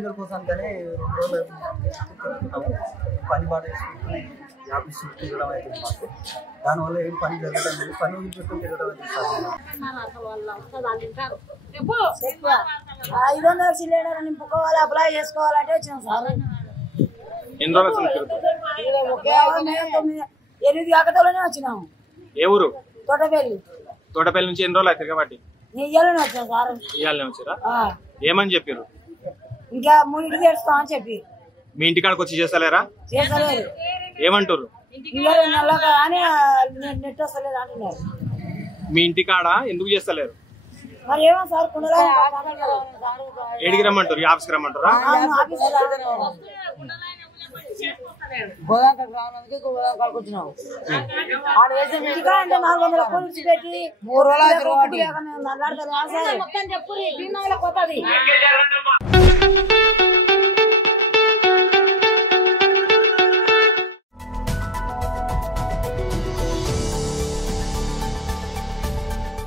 పిల్లల కోసం కానీ 2 రోజులు పని బాగా చేసుకుంటున్నాయి ఆఫీస్ తిరగడం అయితే మాకు దానివల్ల ఏం పని జరగడం లేదు పని వదిలిపెట్టుకుని తిరగడం అయితే 500 సిలిండర్ నింపుకోవాలి అప్లై చేసుకోవాలంటే వచ్చినాం సార్. ఎన్ని రోజులు 8 గంటలలోనే వచ్చినాము. ఏ ఊరు? తోటపల్లి. తోటపల్లి నుంచి ఎన్ని రోజులు అవుతుంది కాబట్టి? ఇయ్యాలని వచ్చాం సార్. ఇయ్యాలనే వచ్చారా? ఏమని చెప్పారు? ఇంకా 3 తెస్తామని చెప్పి. మీ ఇంటికాడికి వచ్చి చేస్తలేరా? చేస్తలేరు. ఏమంటారు? నెట్ వస్తలేదు అంటున్నారు. మీ ఇంటికాడ ఎందుకు చేస్తలేరు? మరి ఏమో సార్ ఏడికి రమ్మంటారు? ఆఫీస్కి రమ్మంటారా? గోదాంకాడికి వచ్చినావు. 400 కూర్చి పెట్టి 3 రోజులు